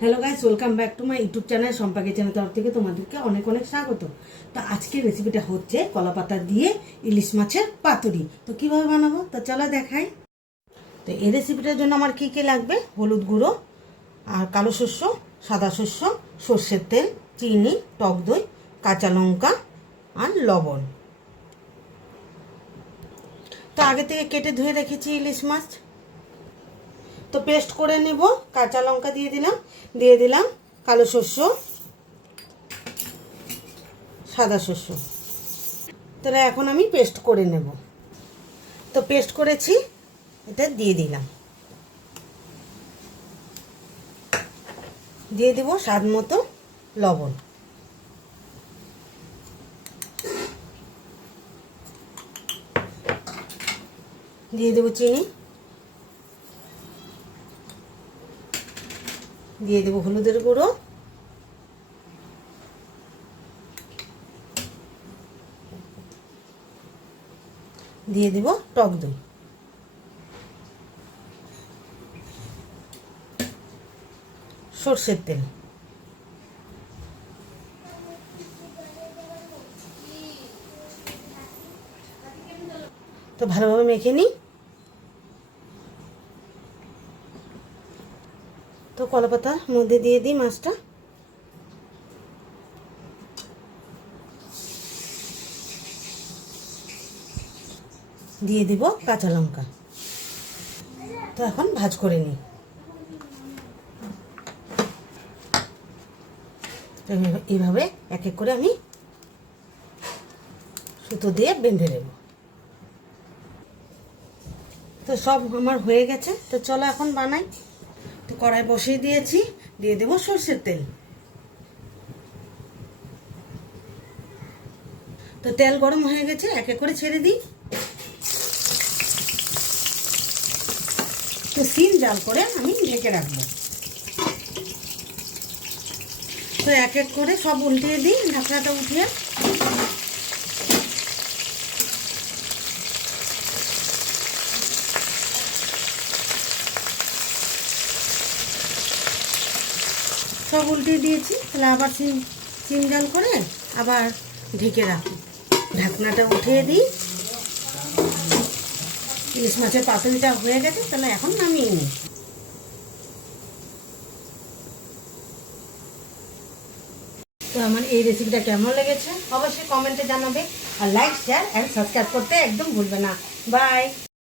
Hello guys, welcome back to my YouTube channel সম্পাকে channel তরফ থেকে তোমাদেরকে অনেক অনেক স্বাগত। তো আজকের রেসিপিটা হচ্ছে কলা পাতা দিয়ে ইলিশ মাছের পাতুরি। তো কিভাবে বানাবো তো চলো দেখাই। তো এই রেসিপিটার জন্য আমার কী কী লাগবে: হলুদ গুঁড়ো আর কালো শস্য, সাদা শস্য, সর্ষের তেল, চিনি, টক দই, কাঁচা লঙ্কা আর লবণ। তো আগে থেকে কেটে ধুয়ে রেখেছি ইলিশ মাছ। তো পেস্ট করে নেব। কাঁচা লঙ্কা দিয়ে দিলাম কালো শস্য, সাদা শস্য। তাহলে এখন আমি পেস্ট করে নেব। তো পেস্ট করেছি, এটা দিয়ে দিলাম। দিয়ে দেব স্বাদ মতো লবণ। দিয়ে দেব চিনি, দিয়ে দেব হলুদের গুঁড়ো, দিয়ে দেব টক দই, সর্ষের তেল। তো ভালোভাবে মেখে নিই। তো কলাপাতার মধ্যে দিয়ে দিই মাছটা। দিয়ে দিব কাঁচা লঙ্কা। তো এখন ভাজ করে নিই। এইভাবে এক এক করে আমি সুতো দিয়ে বেঁধে দেব। তো সব আমার হয়ে গেছে। তো চলো এখন বানাই। তো কড়াই বসিয়ে দিয়েছি, দিয়ে দেব সর্ষের তেল। তো তেল গরম হয়ে গেছে, এক এক করে ছেড়ে দিই। তো সিম জাল করে আমি ঢেকে রাখবো। তো এক এক করে সব উল্টিয়ে দিই, ঢাকনাটা উঠিয়ে। সব উল্টিয়ে দিয়েছি। তাহলে আবার সিম জাল করে আবার ঢেকে রাখি। ঢাকনাটা উঠিয়ে দিই। ইলিশ মাছের পাতুরিটা হয়ে গেছে, তাহলে এখন নামিয়ে নিই। তো আমার এই রেসিপিটা কেমন লেগেছে অবশ্যই কমেন্টে জানাবে, আর লাইক, শেয়ার অ্যান্ড সাবস্ক্রাইব করতে একদম ভুলবে না। বাই।